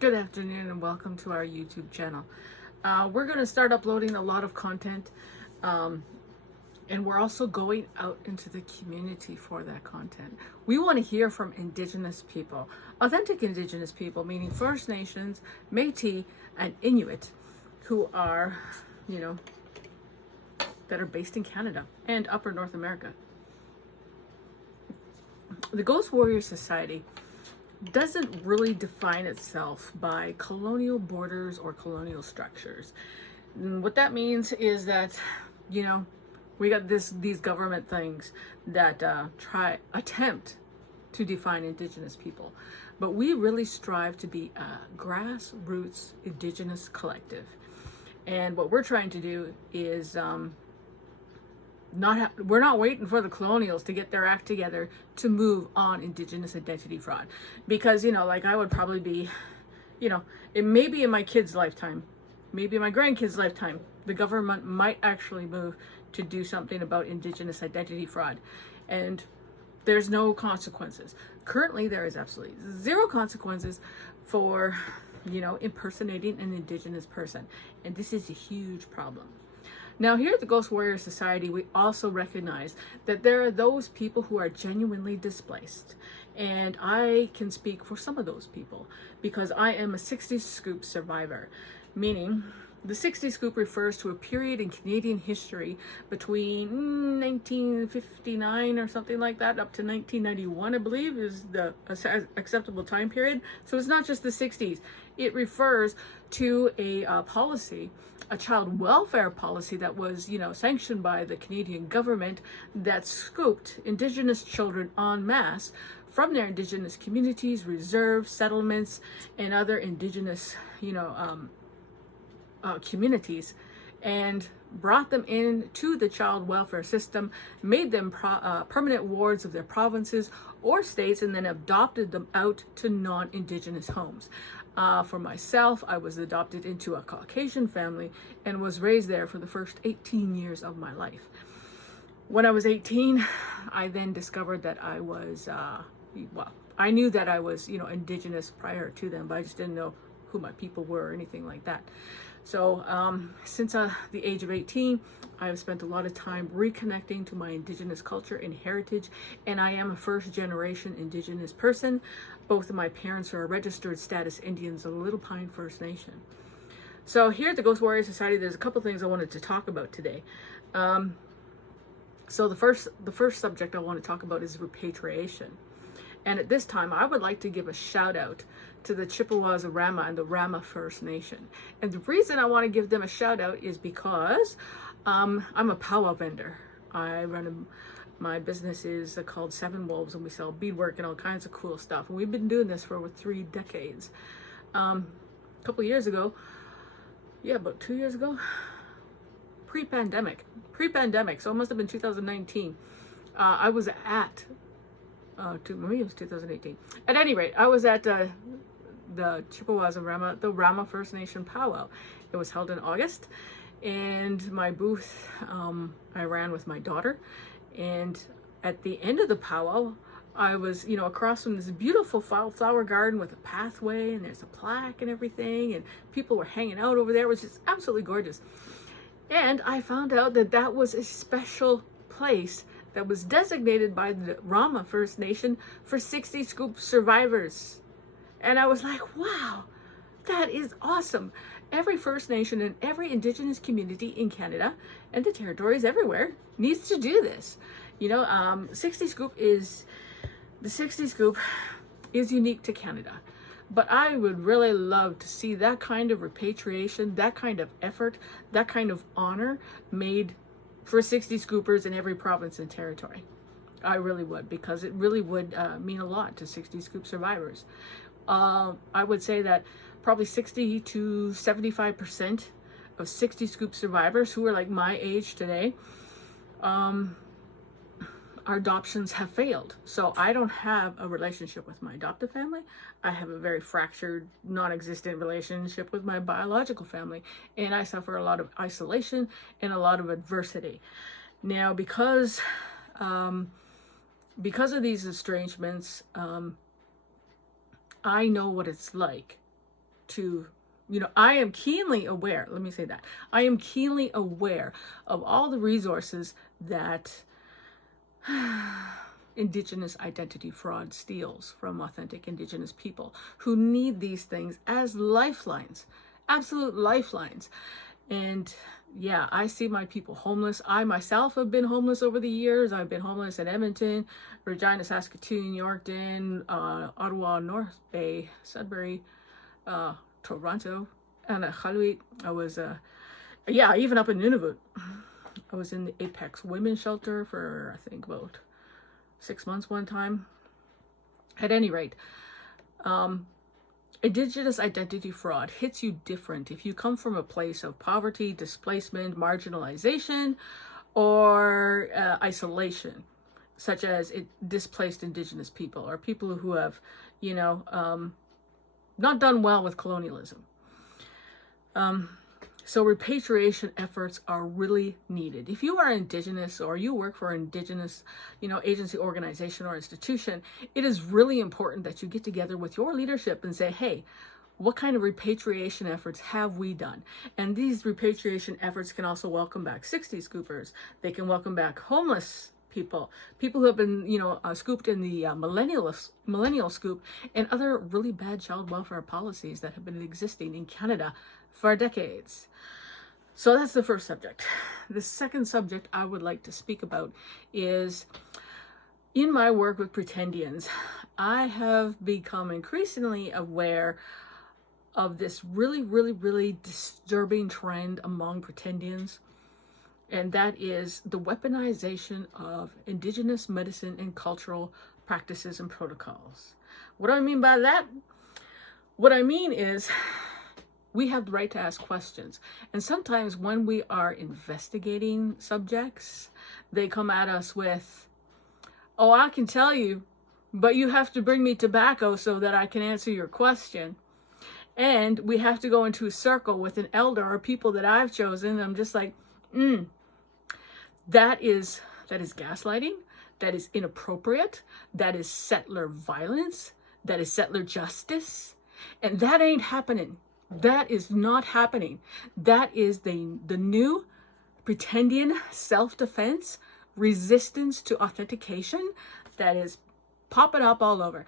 Good afternoon and welcome to our YouTube channel. We're going to start uploading a lot of content, and we're also going out into the community for that content. We want to hear from Indigenous people, authentic Indigenous people, meaning First Nations, Metis and Inuit, who are, that are based in Canada and Upper North America. The Ghost Warrior Society doesn't really define itself by colonial borders or colonial structures. And what that means is that, we got these government things that attempt to define Indigenous people, but we really strive to be a grassroots Indigenous collective. And what we're trying to do is we're not waiting for the colonials to get their act together to move on Indigenous identity fraud, because I would probably be, it may be in my kids' lifetime, maybe in my grandkids' lifetime, the government might actually move to do something about Indigenous identity fraud, and there's no consequences. Currently there is absolutely zero consequences for impersonating an Indigenous person, and this is a huge problem. Now, here at the Ghost Warrior Society, we also recognize that there are those people who are genuinely displaced. And I can speak for some of those people because I am a 60s Scoop survivor, meaning the 60s Scoop refers to a period in Canadian history between 1959 or something like that up to 1991, I believe, is the acceptable time period. So it's not just the 60s. It refers to a policy, a child welfare policy that was, sanctioned by the Canadian government that scooped Indigenous children en masse from their Indigenous communities, reserves, settlements, and other Indigenous, communities, and brought them into the child welfare system, made them permanent wards of their provinces or states, and then adopted them out to non-Indigenous homes. For myself, I was adopted into a Caucasian family and was raised there for the first 18 years of my life. When I was 18, I then discovered that I was, I knew that I was, Indigenous prior to them, but I just didn't know who my people were or anything like that. So since the age of 18, I have spent a lot of time reconnecting to my Indigenous culture and heritage, and I am a first-generation Indigenous person. Both of my parents are registered status Indians of the Little Pine First Nation. So here at the Ghost Warrior Society, there's a couple things I wanted to talk about today. So the first subject I want to talk about is repatriation. And at this time, I would like to give a shout out to the Chippewas of Rama and the Rama First Nation. And the reason I want to give them a shout out is because I'm a powwow vendor. My business is called Seven Wolves, and we sell beadwork and all kinds of cool stuff. And we've been doing this for over 3 decades. A couple of years ago, about 2 years ago, pre-pandemic, so it must have been 2019. I was at maybe it was 2018. At any rate, I was at the Chippewas of Rama, the Rama First Nation powwow. It was held in August, and my booth I ran with my daughter. And at the end of the powwow, I was, across from this beautiful flower garden with a pathway, and there's a plaque and everything, and people were hanging out over there. It was just absolutely gorgeous. And I found out that that was a special place that was designated by the Rama First Nation for 60 Scoop Survivors. And I was like, wow, that is awesome. Every First Nation and every Indigenous community in Canada and the territories everywhere needs to do this. 60 Scoop is unique to Canada. But I would really love to see that kind of repatriation, that kind of effort, that kind of honor made for 60 scoopers in every province and territory. I really would, because it really would mean a lot to 60 Scoop survivors. I would say that probably 60 to 75% of 60 Scoop survivors who are like my age today, our adoptions have failed. So I don't have a relationship with my adoptive family. I have a very fractured, non-existent relationship with my biological family, and I suffer a lot of isolation and a lot of adversity. Now, because of these estrangements, I know what it's like to, I am keenly aware, let me say that, I am keenly aware of all the resources that Indigenous identity fraud steals from authentic Indigenous people who need these things as lifelines, absolute lifelines. And yeah, I see my people homeless. I myself have been homeless over the years. I've been homeless in Edmonton, Regina, Saskatoon, Yorkton, Ottawa, North Bay, Sudbury, Toronto, and Iqaluit. I was, even up in Nunavut. I was in the Apex Women's Shelter for, I think, about 6 months one time. At any rate, Indigenous identity fraud hits you different if you come from a place of poverty, displacement, marginalization, or isolation, such as displaced Indigenous people or people who have, not done well with colonialism. So repatriation efforts are really needed. If you are Indigenous or you work for an Indigenous, agency, organization, or institution, it is really important that you get together with your leadership and say, hey, what kind of repatriation efforts have we done? And these repatriation efforts can also welcome back 60s scoopers. They can welcome back homeless people who have been, scooped in the Millenial Scoop and other really bad child welfare policies that have been existing in Canada for decades. So that's the first subject. The second subject I would like to speak about is, in my work with Pretendians, I have become increasingly aware of this really, really, really disturbing trend among Pretendians, and that is the weaponization of Indigenous medicine and cultural practices and protocols. What do I mean by that? What I mean is, we have the right to ask questions. And sometimes when we are investigating subjects, they come at us with, oh, I can tell you, but you have to bring me tobacco so that I can answer your question. And we have to go into a circle with an elder or people that I've chosen. I'm just like, that is gaslighting. That is inappropriate. That is settler violence. That is settler justice. And that ain't happening. That is not happening. That is the new Pretendian self-defense, resistance to authentication that is popping up all over.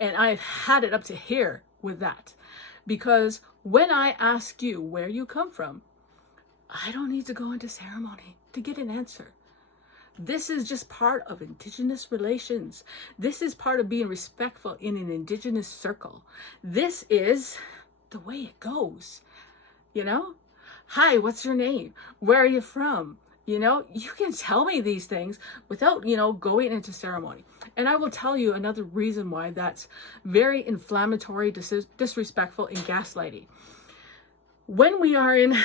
And I've had it up to here with that. Because when I ask you where you come from, I don't need to go into ceremony to get an answer. This is just part of Indigenous relations. This is part of being respectful in an Indigenous circle. This is the way it goes, Hi, what's your name? Where are you from? You can tell me these things without, going into ceremony. And I will tell you another reason why that's very inflammatory, disrespectful, and gaslighting. When we are in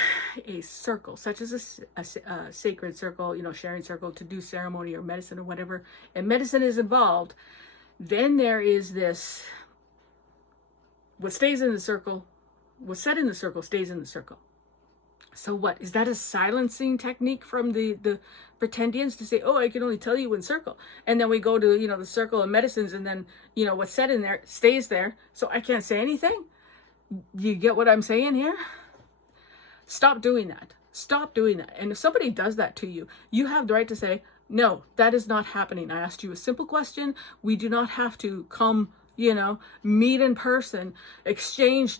a circle, such as a sacred circle, sharing circle to do ceremony or medicine or whatever, and medicine is involved, then there is this, what stays in the circle, what's said in the circle stays in the circle. So what, is that a silencing technique from the Pretendians to say, oh, I can only tell you in circle? And then we go to, the circle of medicines, and then, what's said in there stays there, so I can't say anything? You get what I'm saying here? Stop doing that. Stop doing that. And if somebody does that to you, you have the right to say, no, that is not happening. I asked you a simple question. We do not have to come, meet in person, exchange,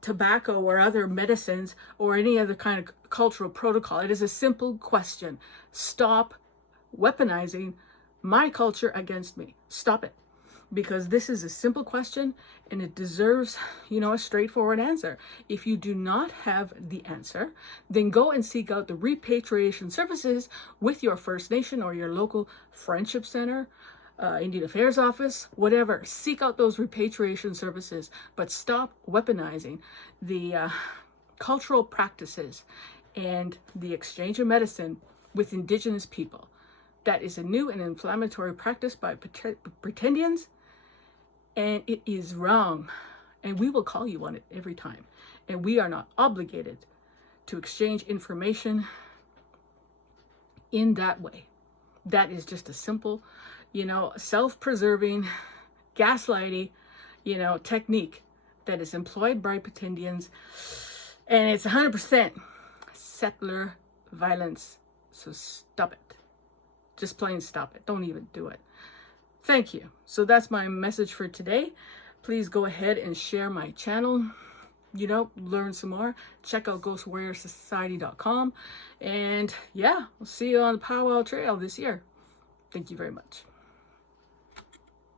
tobacco or other medicines or any other kind of cultural protocol. It is a simple question. Stop weaponizing my culture against me. Stop it. Because this is a simple question and it deserves, a straightforward answer. If you do not have the answer, then go and seek out the Repatriation Services with your First Nation or your local friendship center, Indian Affairs Office, whatever. Seek out those repatriation services, but stop weaponizing the cultural practices and the exchange of medicine with Indigenous people. That is a new and inflammatory practice by Pretendians, and it is wrong. And we will call you on it every time. And we are not obligated to exchange information in that way. That is just a simple, self-preserving, gaslighting, technique that is employed by Pretendians, and it's 100% settler violence. So stop it. Just plain stop it. Don't even do it. Thank you. So that's my message for today. Please go ahead and share my channel. You know, learn some more. Check out ghostwarriorsociety.com. And yeah, we'll see you on the Powwow Trail this year. Thank you very much.